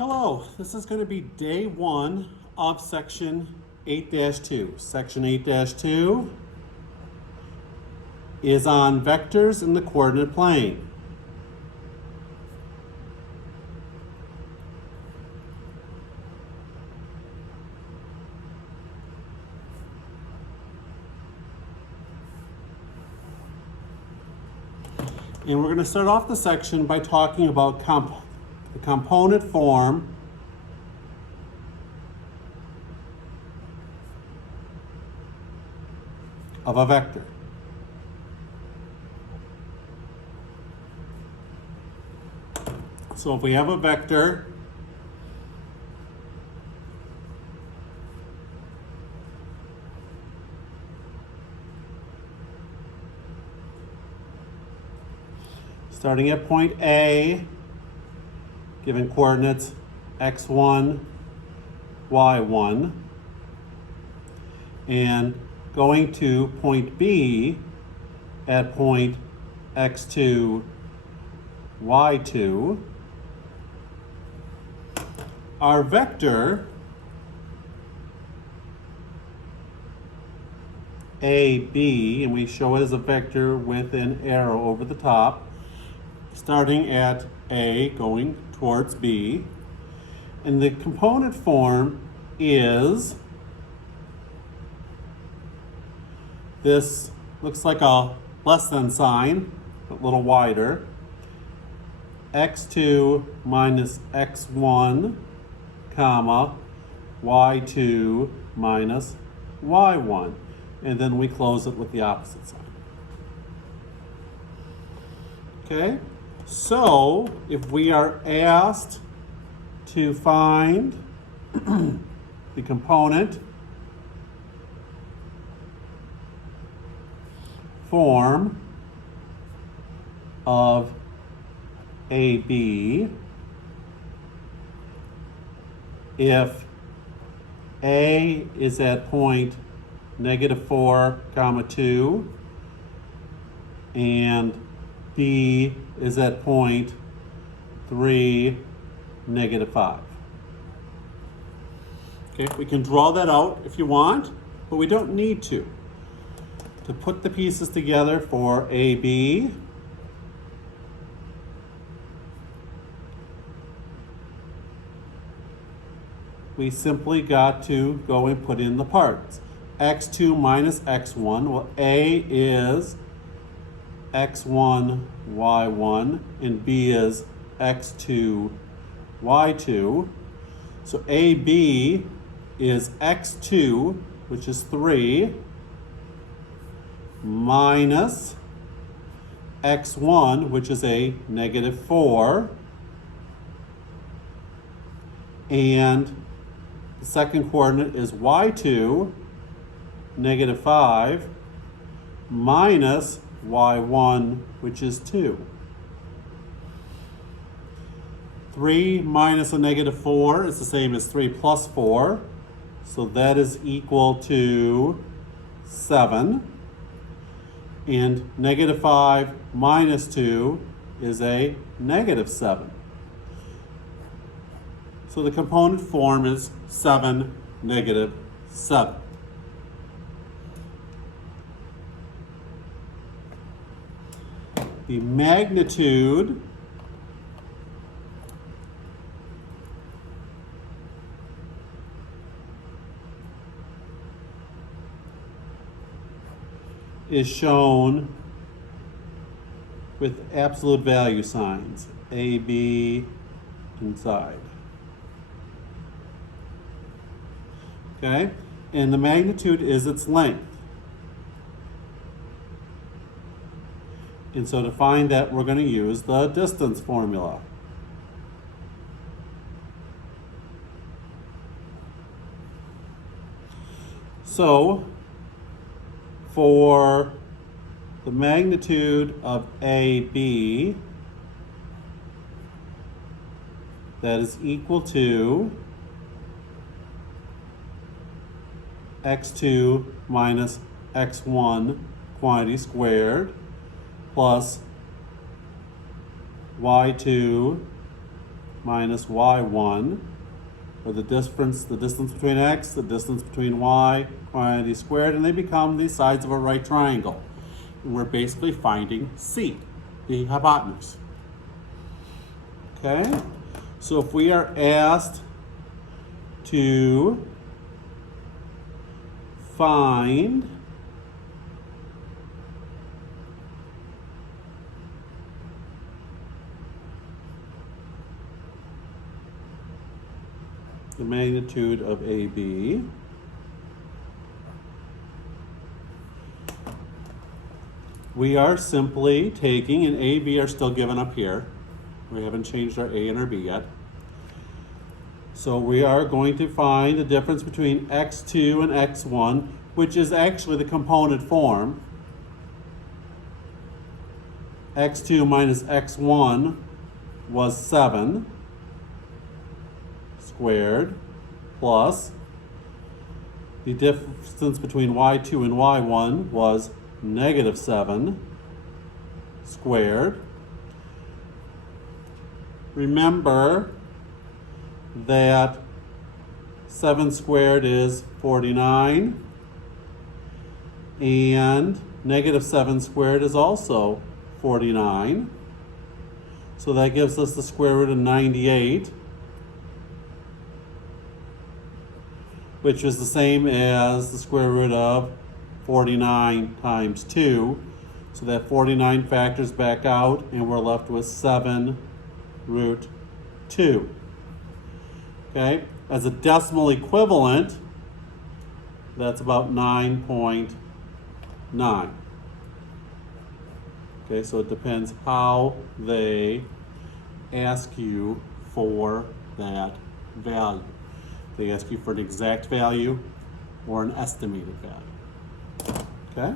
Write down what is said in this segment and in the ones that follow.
Hello, this is going to be day one of section 8-2. Section 8-2 is on vectors in the coordinate plane. And we're going to start off the section by talking about the component form of a vector. So if we have a vector starting at point A, given coordinates x1, y1, and going to point B at point x2, y2, our vector AB, and we show it as a vector with an arrow over the top, starting at A, going towards B. And the component form is, this looks like a less than sign, a little wider, x2 minus x1, comma, y2 minus y1. And then we close it with the opposite sign. Okay? So, if we are asked to find the component form of AB, if A is at point -4, 2, and B is at point 3, -5. Okay, we can draw that out if you want, but we don't need to. To put the pieces together for AB, we simply got to go and put in the parts. x2 minus x1, well, A is x1, y1, and B is x2, y2. So AB is x2, which is 3, minus x1, which is a -4, and the second coordinate is y2, -5, minus y1, which is 2. 3 minus a -4 is the same as 3 plus 4. So that is equal to 7. And -5 minus 2 is a -7. So the component form is 7, -7. The magnitude is shown with absolute value signs, A, B, inside. Okay? And the magnitude is its length. And so to find that, we're going to use the distance formula. So, for the magnitude of AB, that is equal to x2 minus x1 quantity squared plus y2 minus y1, or the distance between x, the distance between y, quantity squared, and they become the sides of a right triangle. And we're basically finding C, the hypotenuse. Okay? So if we are asked to find the magnitude of AB, we are simply taking, and A, B are still given up here. We haven't changed our A and our B yet. So we are going to find the difference between x2 and x1, which is actually the component form. x2 minus x1 was 7 squared, plus the distance between y2 and y1 was negative 7 squared. Remember that 7 squared is 49, and negative 7 squared is also 49. So that gives us the square root of 98, which is the same as the square root of 49 times 2. So that 49 factors back out, and we're left with 7 root 2. Okay, as a decimal equivalent, that's about 9.9. Okay, so it depends how they ask you for that value. They ask you for an exact value or an estimated value. Okay?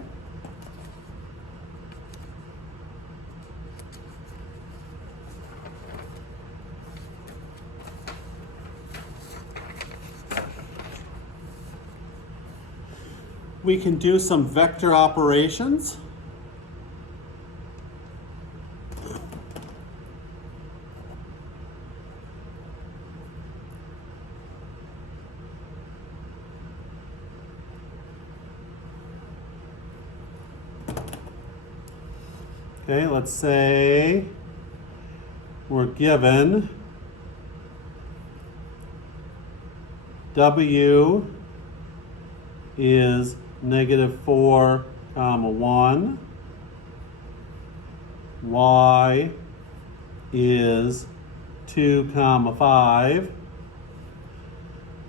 We can do some vector operations. Okay, let's say we're given W is negative 4, 1. Y is 2, 5.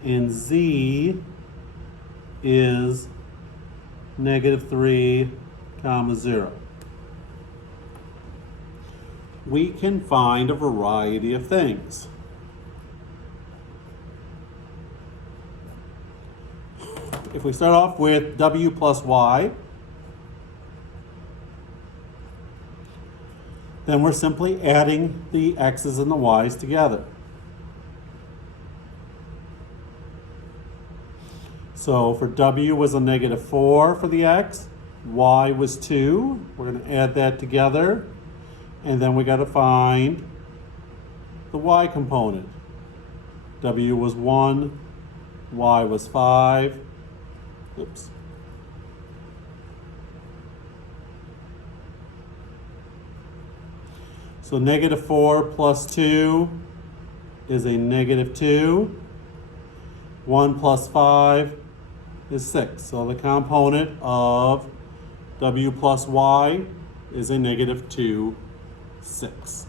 And Z is negative 3, 0. We can find a variety of things. If we start off with W plus Y, then we're simply adding the X's and the Y's together. So for W was a negative 4 for the X, Y was 2. We're going to add that together. And then we got to find the Y component. W was 1, Y was 5. Oops. So negative 4 plus 2 is a negative 2. 1 plus 5 is 6. So the component of W plus Y is a negative 2, 6.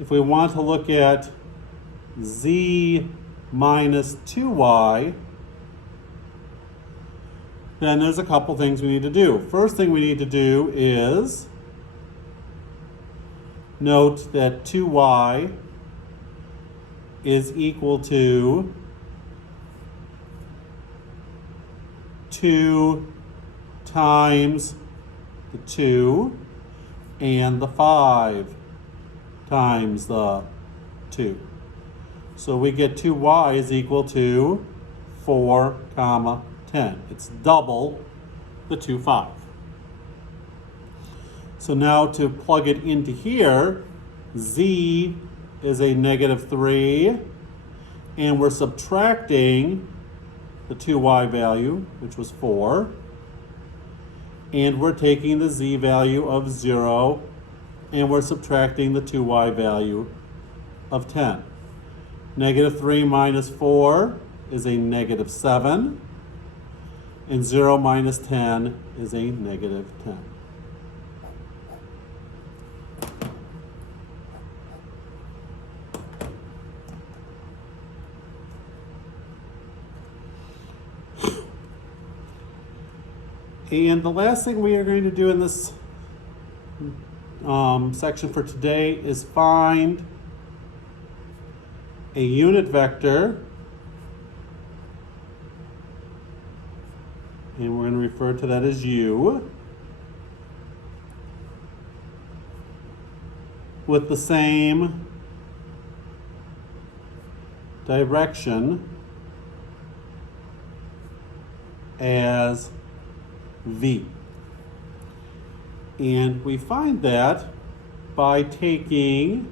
If we want to look at Z minus 2Y, then there's a couple things we need to do. First thing we need to do is note that 2Y is equal to 2 times the 2 and the 5 times the 2. So we get 2y is equal to 4, 10. It's double the 2, 5. So now to plug it into here, z is a -3, and we're subtracting the 2y value, which was 4, and we're taking the z value of 0, and we're subtracting the 2y value of 10. -3 minus 4 is a -7, and 0 minus 10 is a -10. And the last thing we are going to do in this section for today is find a unit vector, and we're going to refer to that as u, with the same direction as v. And we find that by taking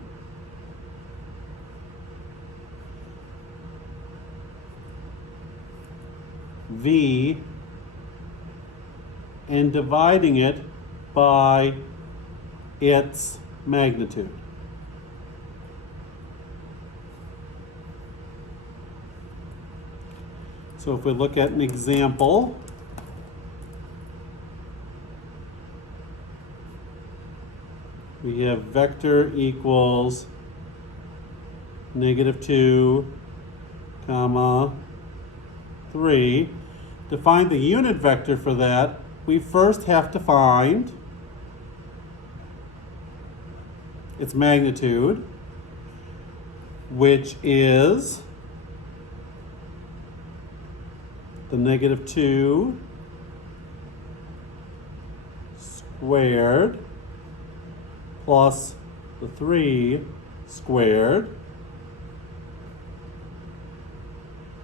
v and dividing it by its magnitude. So if we look at an example, we have vector equals -2, 3. To find the unit vector for that, we first have to find its magnitude, which is the -2 squared plus the 3 squared.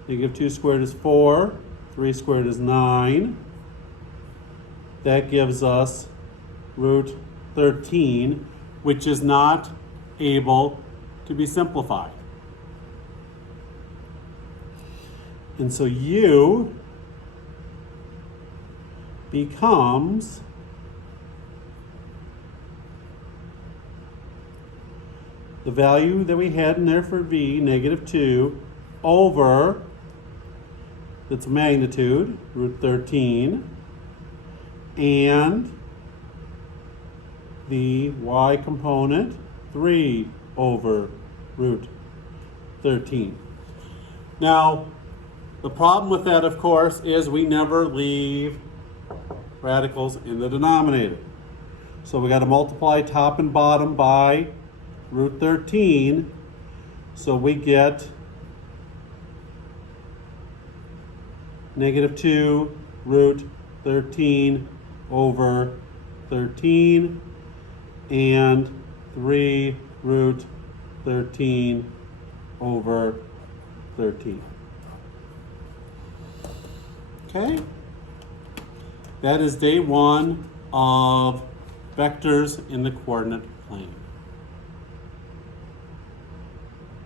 -2 squared is 4, 3 squared is 9. That gives us root 13, which is not able to be simplified. And so u becomes the value that we had in there for v, -2, over its magnitude, root 13, and the y component, 3 over root 13. Now, the problem with that, of course, is we never leave radicals in the denominator. So we got to multiply top and bottom by root 13, so we get -2 root 13 over 13 and 3 root 13 over 13. Okay? That is day 1 of vectors in the coordinate plane.